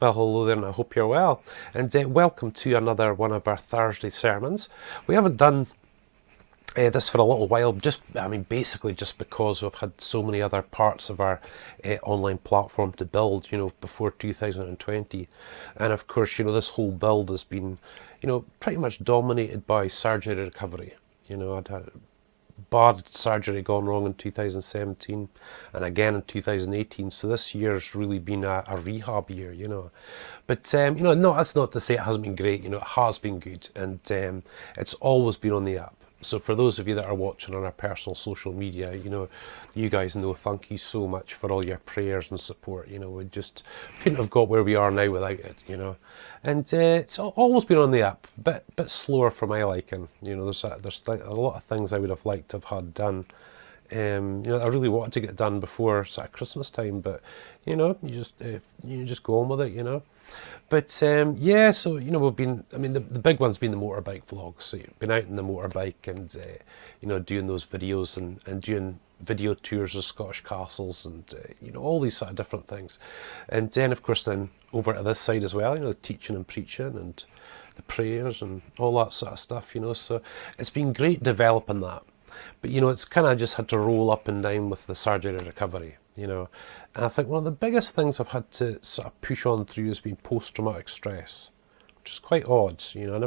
Well, hello there, and I hope you're well. And welcome to another one of our Thursday sermons. We haven't done this for a little while, basically just because we've had so many other parts of our online platform to build, before 2020. And of course, this whole build has been, pretty much dominated by surgery recovery. I'd had bad surgery gone wrong in 2017 and again in 2018. So this year's really been a rehab year, But, no, that's not to say it hasn't been great. It has been good, and it's always been on the up. So for those of you that are watching on our personal social media, you guys know, thank you so much for all your prayers and support. We just couldn't have got where we are now without it. And it's always been on the up, bit slower for my liking. There's a lot of things I would have liked to have had done. I really wanted to get done before sort of Christmas time, but you just go on with it. But yeah, so we've been. I mean, the big one's been the motorbike vlogs. So you've been out in the motorbike and doing those videos and doing video tours of Scottish castles and all these sort of different things. And then of course over to this side as well, teaching and preaching and the prayers and all that sort of stuff. So it's been great developing that. But it's kind of just had to roll up and down with the surgery recovery. And I think one of the biggest things I've had to sort of push on through has been post-traumatic stress, which is quite odd. I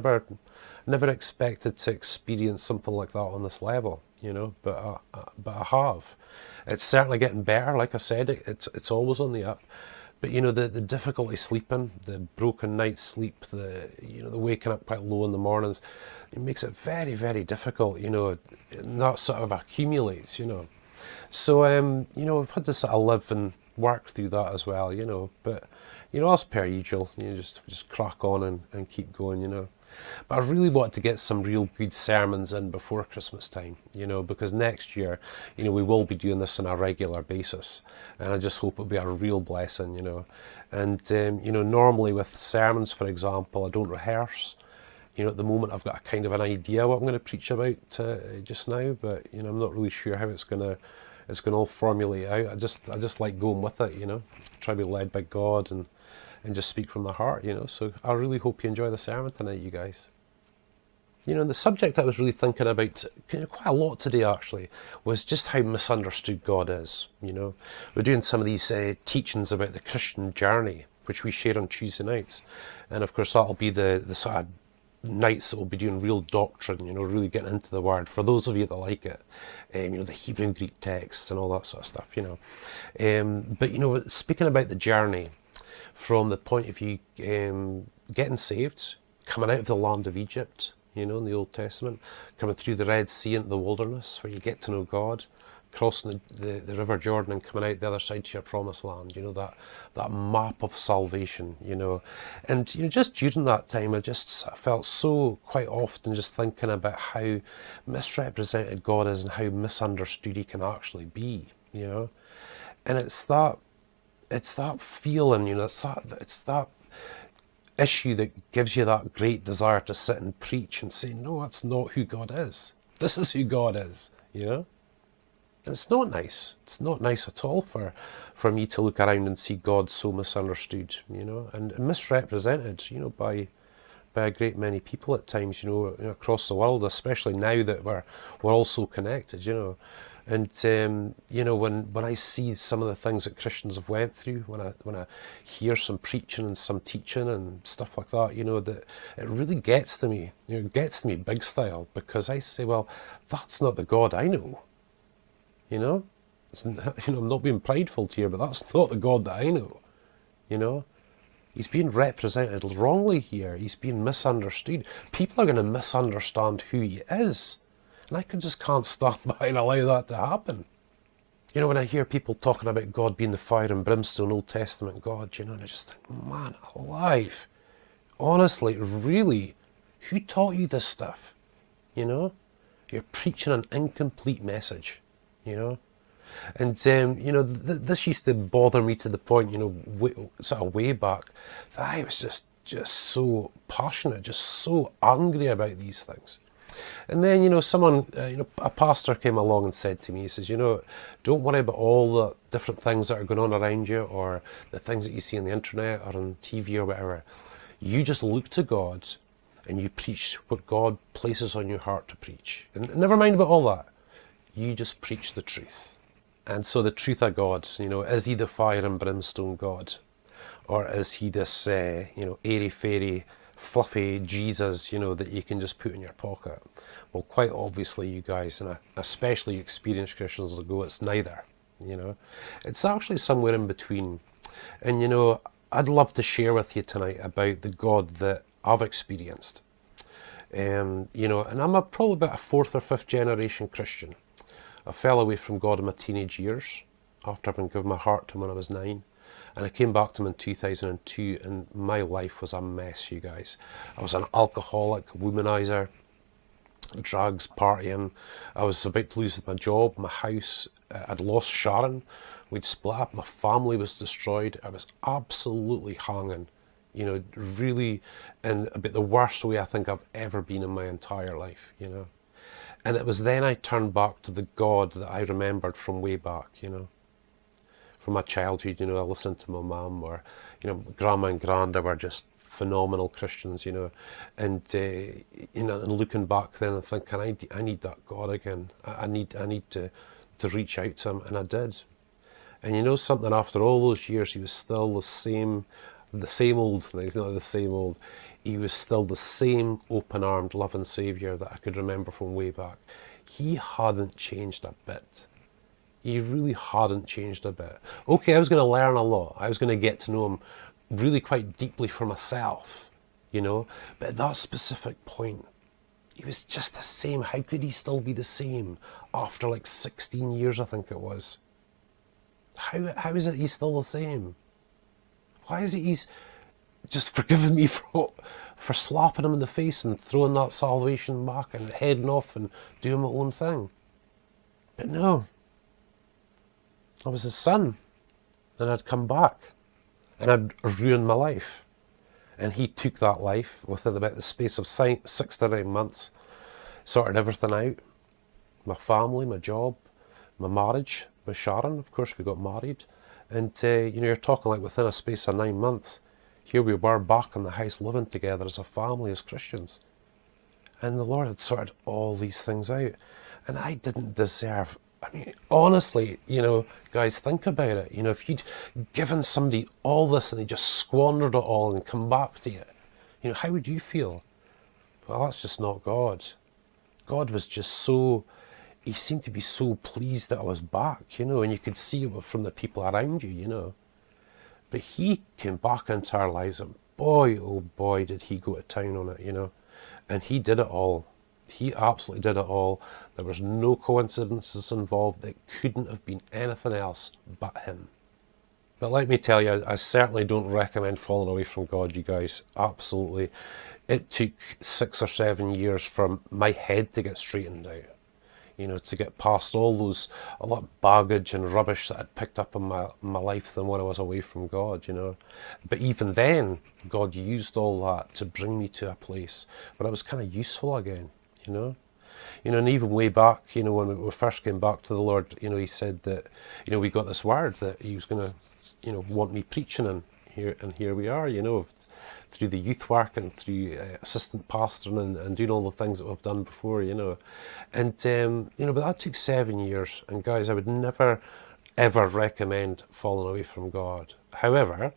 never expected to experience something like that on this level, but I have. It's certainly getting better. Like I said, it's always on the up. But the difficulty sleeping, the broken night's sleep, the waking up quite low in the mornings, it makes it very, very difficult. And that sort of accumulates. So I've had to sort of live and work through that as well. But as per usual, just crack on and keep going. But I really want to get some real good sermons in before Christmas time, because next year, we will be doing this on a regular basis, and I just hope it'll be a real blessing. And normally with sermons, for example, I don't rehearse. At the moment I've got a kind of an idea what I'm going to preach about just now, but I'm not really sure how it's going to all formulate out. I just like going with it, try to be led by God and just speak from the heart, So I really hope you enjoy the sermon tonight, you guys. And the subject I was really thinking about quite a lot today actually was just how misunderstood God is. We're doing some of these teachings about the Christian journey, which we share on Tuesday nights, and of course that'll be the sort of nights that we'll be doing real doctrine, really getting into the Word. For those of you that like it, the Hebrew and Greek texts and all that sort of stuff. But speaking about the journey from the point of view getting saved, coming out of the land of Egypt, in the Old Testament, coming through the Red Sea into the wilderness where you get to know God, crossing the River Jordan and coming out the other side to your promised land, that map of salvation, And, just during that time, I felt so quite often just thinking about how misrepresented God is and how misunderstood he can actually be, And it's that feeling, it's that issue that gives you that great desire to sit and preach and say, no, that's not who God is. This is who God is. And it's not nice. It's not nice at all for me to look around and see God so misunderstood, and misrepresented, by a great many people at times, across the world, especially now that we're all so connected. And when I see some of the things that Christians have went through, when I hear some preaching and some teaching and stuff like that, that it really gets to me. It gets to me big style, because I say, well, that's not the God I know. I'm not being prideful here, but that's not the God that I know. He's being represented wrongly here. He's being misunderstood. People are going to misunderstand who he is. And I just can't stand by and allow that to happen. When I hear people talking about God being the fire and brimstone Old Testament God, and I just think, man alive. Honestly, really, who taught you this stuff? You're preaching an incomplete message, And, this used to bother me to the point, sort of way back, that I was just so passionate, just so angry about these things. And then, someone, a pastor came along and said to me, he says, don't worry about all the different things that are going on around you or the things that you see on the internet or on TV or whatever. You just look to God and you preach what God places on your heart to preach. And never mind about all that. You just preach the truth. And so the truth of God, is he the fire and brimstone God? Or is he this, airy-fairy, fluffy Jesus, that you can just put in your pocket? Well, quite obviously, you guys, and especially experienced Christians, will go, it's neither. It's actually somewhere in between. And I'd love to share with you tonight about the God that I've experienced. And I'm probably about a fourth or fifth generation Christian. I fell away from God in my teenage years after having given my heart to him when I was 9. And I came back to him in 2002, and my life was a mess, you guys. I was an alcoholic, womanizer, drugs, partying. I was about to lose my job, my house. I'd lost Sharon. We'd split up. My family was destroyed. I was absolutely hanging, really in about the worst way I think I've ever been in my entire life, And it was then I turned back to the God that I remembered from way back, from my childhood. I listened to my mum, or grandma and granda were just phenomenal Christians, and and looking back then and thinking, I need that God again. I need to reach out to him, and I did. And something, after all those years, he was still the same old. He's not the same old. He was still the same open-armed, loving Saviour that I could remember from way back. He hadn't changed a bit. He really hadn't changed a bit. Okay, I was going to learn a lot. I was going to get to know him really quite deeply for myself, But at that specific point, he was just the same. How could he still be the same after like 16 years, I think it was? How is it he's still the same? Why is it he's just forgiven me for slapping him in the face and throwing that salvation back and heading off and doing my own thing? But no. I was his son, and I'd come back, and I'd ruined my life. And he took that life within about the space of 6 to 9 months, sorted everything out. My family, my job, my marriage with Sharon. Of course, we got married. And, you're talking like within a space of 9 months, here we were back in the house living together as a family, as Christians. And the Lord had sorted all these things out. And I didn't deserve, honestly, guys, think about it. If you'd given somebody all this and they just squandered it all and come back to you, how would you feel? Well, that's just not God. God was just he seemed to be so pleased that I was back, and you could see it from the people around you, But he came back into our lives, and boy, oh boy, did he go to town on it, And he did it all. He absolutely did it all. There was no coincidences involved. It couldn't have been anything else but him. But let me tell you, I certainly don't recommend falling away from God, you guys. Absolutely. It took 6 or 7 years from my head to get straightened out. To get past a lot of baggage and rubbish that I'd picked up in my life than when I was away from God, But even then, God used all that to bring me to a place where I was kind of useful again, And even way back, when we first came back to the Lord, he said that, we got this word that he was going to, want me preaching, and here we are, through the youth work and through assistant pastoring and doing all the things that we've done before, And, but that took 7 years. And guys, I would never, ever recommend falling away from God. However,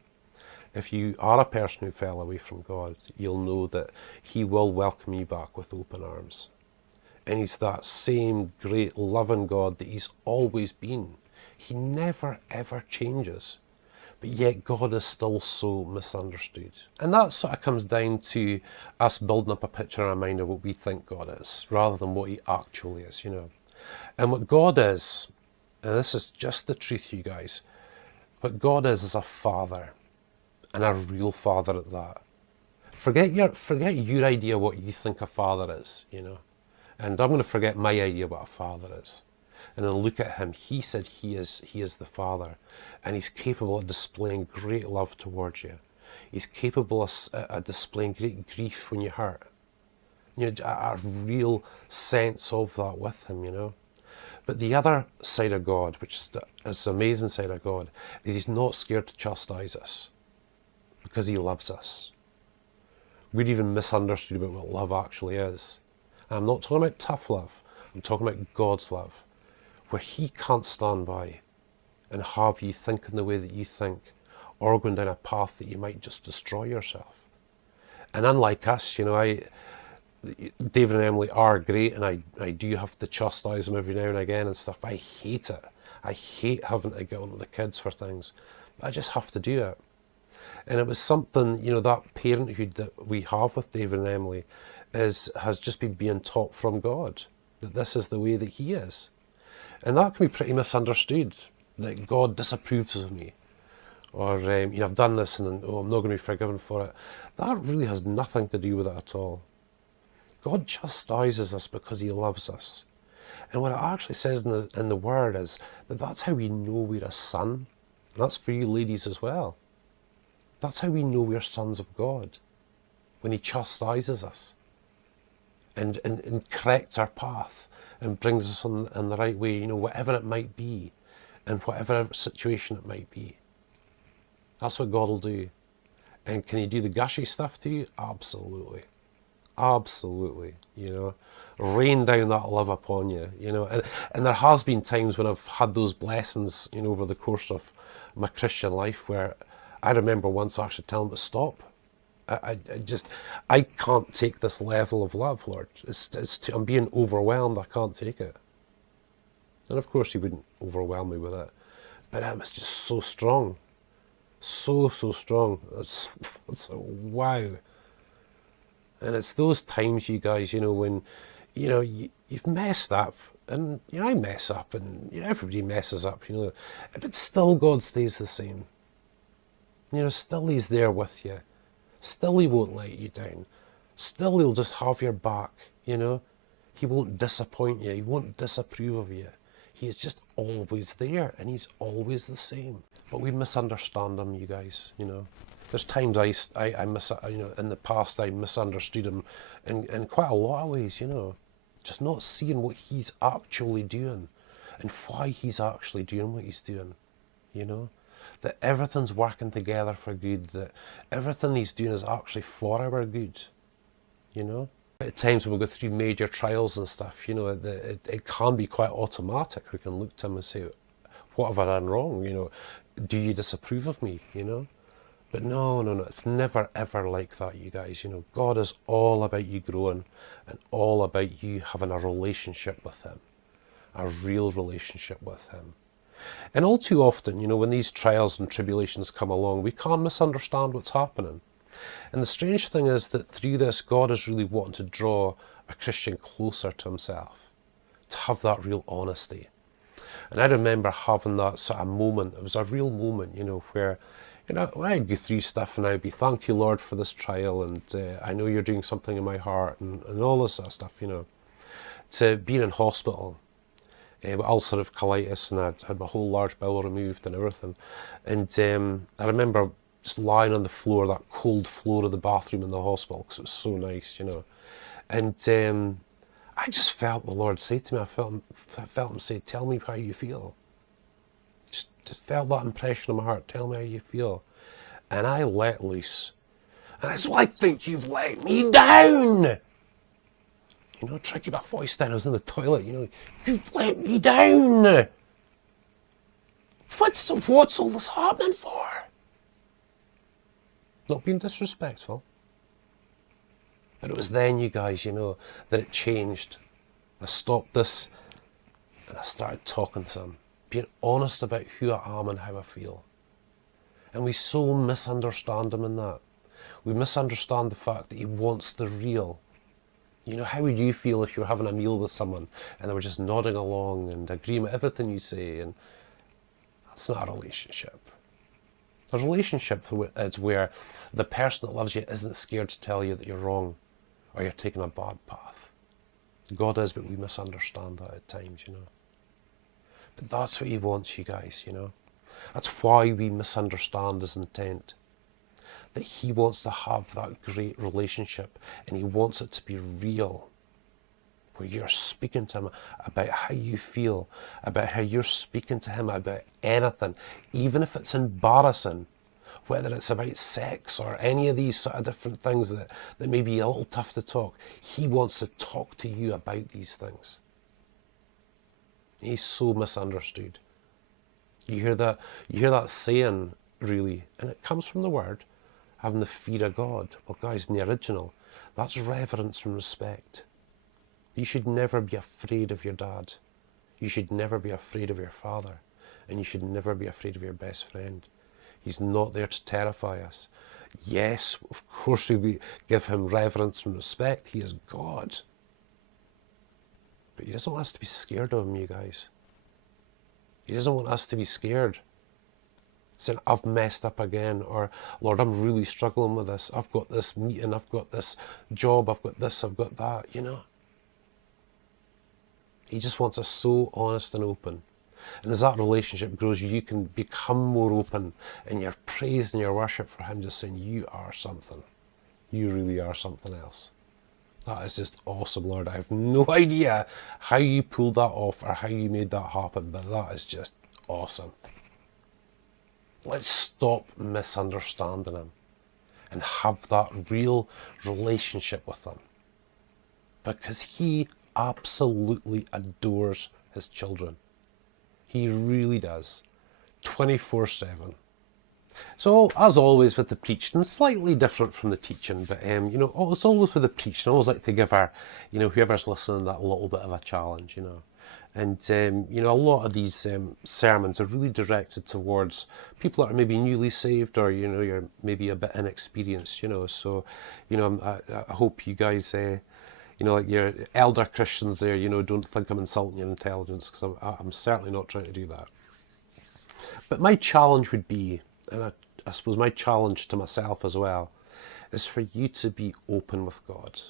if you are a person who fell away from God, you'll know that he will welcome you back with open arms. And he's that same great loving God that he's always been. He never, ever changes. But yet God is still so misunderstood. And that sort of comes down to us building up a picture in our mind of what we think God is, rather than what he actually is, And what God is, and this is just the truth, you guys, what God is a father, and a real father at that. Forget your idea what you think a father is, And I'm going to forget my idea what a father is. And then look at him. He said he is the Father, and he's capable of displaying great love towards you. He's capable of displaying great grief when you hurt. You know, a real sense of that with him, you know. But the other side of God, which is the amazing side of God, is he's not scared to chastise us because he loves us. We're even misunderstood about what love actually is. And I'm not talking about tough love. I'm talking about God's love, where he can't stand by and have you thinking the way that you think, or going down a path that you might just destroy yourself. And unlike us, you know, David and Emily are great, and I do have to chastise them every now and again and stuff. I hate it. I hate having to get on with the kids for things. I just have to do it. And it was something, you know, that parenthood that we have with David and Emily has just been being taught from God, that this is the way that he is. And that can be pretty misunderstood, that God disapproves of me. Or, you know, I've done this and I'm not going to be forgiven for it. That really has nothing to do with it at all. God chastises us because he loves us. And what it actually says in the Word is that that's how we know we're a son. And that's for you ladies as well. That's how we know we're sons of God. When he chastises us and corrects our path and brings us on the right way, you know, whatever it might be, and whatever situation it might be. That's what God will do. And can he do the gushy stuff to you? Absolutely. Absolutely, you know, rain down that love upon you, you know, and there has been times when I've had those blessings, you know, over the course of my Christian life where I remember once actually telling him to stop. I can't take this level of love, Lord. I'm being overwhelmed. I can't take it. And of course, he wouldn't overwhelm me with it, but it was just so strong, so strong. It's wow. And it's those times, you guys, you know, when, you know, you've messed up, and, you know, I mess up, and, you know, everybody messes up, you know, but still God stays the same. You know, still he's there with you. Still he won't let you down. Still he'll just have your back, you know. He won't disappoint you. He won't disapprove of you. He is just always there, and he's always the same. But we misunderstand him, you guys, you know. There's times you know, in the past I misunderstood him in quite a lot of ways, you know. Just not seeing what he's actually doing and why he's actually doing what he's doing, you know. That everything's working together for good, that everything he's doing is actually for our good, you know. At times when we go through major trials and stuff, you know, it can be quite automatic. We can look to him and say, what have I done wrong, you know? Do you disapprove of me, you know? But no, it's never ever like that, you guys. You know, God is all about you growing and all about you having a relationship with him, a real relationship with him. And all too often, you know, when these trials and tribulations come along, we can misunderstand what's happening. And the strange thing is that through this, God is really wanting to draw a Christian closer to himself, to have that real honesty. And I remember having that sort of moment. It was a real moment, you know, where, you know, I'd go through stuff and I'd be, thank you, Lord, for this trial, and I know you're doing something in my heart, and all this sort of stuff, you know. To being in hospital with ulcerative colitis, and I'd had my whole large bowel removed and everything. And I remember just lying on the floor, that cold floor of the bathroom in the hospital, because it was so nice, you know. And I just felt the Lord say to me, I felt him say, tell me how you feel. Just felt that impression in my heart. Tell me how you feel. And I let loose. And I said, well, I think you've let me down. You know, trying to keep my voice down. I was in the toilet, you know, you've let me down. What's all this happening for? Not being disrespectful. But it was then, you guys, you know, that it changed. I stopped this and I started talking to him, being honest about who I am and how I feel. And we so misunderstand him in that. We misunderstand the fact that he wants the real. You know, how would you feel if you were having a meal with someone and they were just nodding along and agreeing with everything you say? And that's not a relationship. A relationship is where the person that loves you isn't scared to tell you that you're wrong or you're taking a bad path. God is, but we misunderstand that at times, you know. But that's what he wants, you guys, you know. That's why we misunderstand his intent. that he wants to have that great relationship, and he wants it to be real, where you're speaking to him about how you feel, about how you're speaking to him about anything, even if it's embarrassing, whether it's about sex or any of these sort of different things that may be a little tough to talk. He wants to talk to you about these things. He's so misunderstood. You hear that saying, really, and it comes from the word, having the fear of God. Well, guys, in the original, that's reverence and respect. You should never be afraid of your dad. You should never be afraid of your father. And you should never be afraid of your best friend. He's not there to terrify us. Yes, of course we give him reverence and respect. He is God. But he doesn't want us to be scared of him, you guys. He doesn't want us to be scared, saying, I've messed up again, or Lord, I'm really struggling with this. I've got this meeting, I've got this job, I've got this, I've got that, you know. He just wants us so honest and open. And as that relationship grows, you can become more open in your praise and your worship for him, just saying, you are something. You really are something else. That is just awesome, Lord. I have no idea how you pulled that off or how you made that happen, but that is just awesome. Let's stop misunderstanding him and have that real relationship with him, because he absolutely adores his children. He really does. 24/7. So, as always with the preaching, slightly different from the teaching, but you know, it's always with the preaching. I always like to give our, you know, whoever's listening that little bit of a challenge, you know. And you know, a lot of these sermons are really directed towards people that are maybe newly saved, or you know, you're maybe a bit inexperienced, you know. So, you know, I hope you guys, you know, like your elder Christians there, you know, don't think I'm insulting your intelligence, because I'm certainly not trying to do that. But my challenge would be, and I suppose my challenge to myself as well, is for you to be open with God.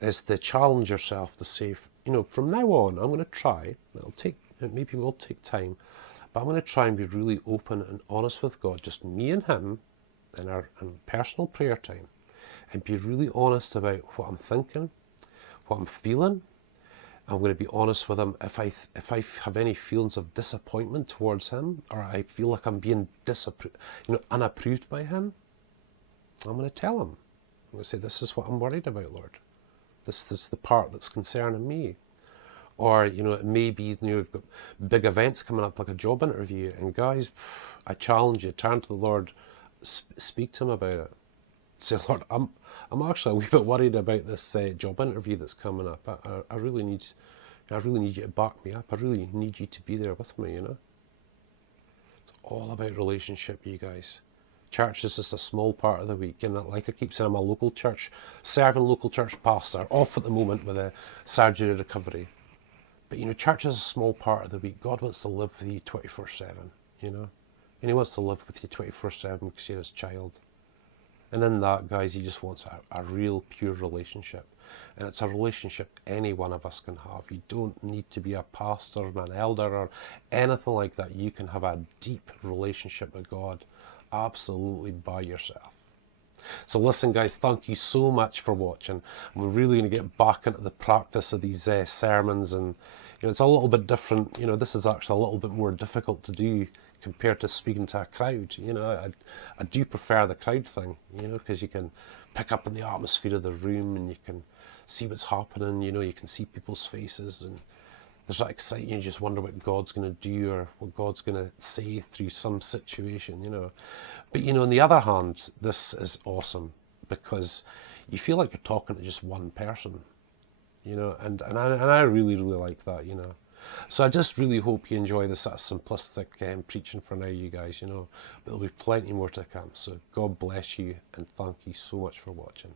Is to challenge yourself to say, you know, from now on, I'm going to try. It maybe will take time, but I'm going to try and be really open and honest with God, just me and him, in our personal prayer time, and be really honest about what I'm thinking, what I'm feeling. I'm going to be honest with him. If I have any feelings of disappointment towards him, or I feel like I'm being unapproved by him, I'm going to tell him. I'm going to say, this is what I'm worried about, Lord. This is the part that's concerning me. Or, you know, it may be, you know, we've got big events coming up, like a job interview, and guys, I challenge you, turn to the Lord, speak to him about it. Say, Lord, I'm actually a wee bit worried about this job interview that's coming up. I really need you to back me up. I really need you to be there with me, you know. It's all about relationship, you guys. Church is just a small part of the week, and like I keep saying, I'm a local church, serving local church pastor, off at the moment with a surgery recovery. But you know, church is a small part of the week. God wants to live with you 24/7, you know, and he wants to live with you 24/7 because you're his child. And in that, guys, he just wants a real pure relationship. And it's a relationship any one of us can have. You don't need to be a pastor or an elder or anything like that. You can have a deep relationship with God absolutely by yourself. So listen, guys, thank you so much for watching. We're really going to get back into the practice of these sermons, and you know, it's a little bit different. You know, this is actually a little bit more difficult to do compared to speaking to a crowd. You know, I do prefer the crowd thing, you know, because you can pick up on the atmosphere of the room and you can see what's happening. You know, you can see people's faces, and there's that excitement. You just wonder what God's going to do or what God's going to say through some situation, you know. But, you know, on the other hand, this is awesome because you feel like you're talking to just one person, you know, and I really, really like that, you know. So I just really hope you enjoy this sort of simplistic preaching for now, you guys, you know. But there'll be plenty more to come. So God bless you, and thank you so much for watching.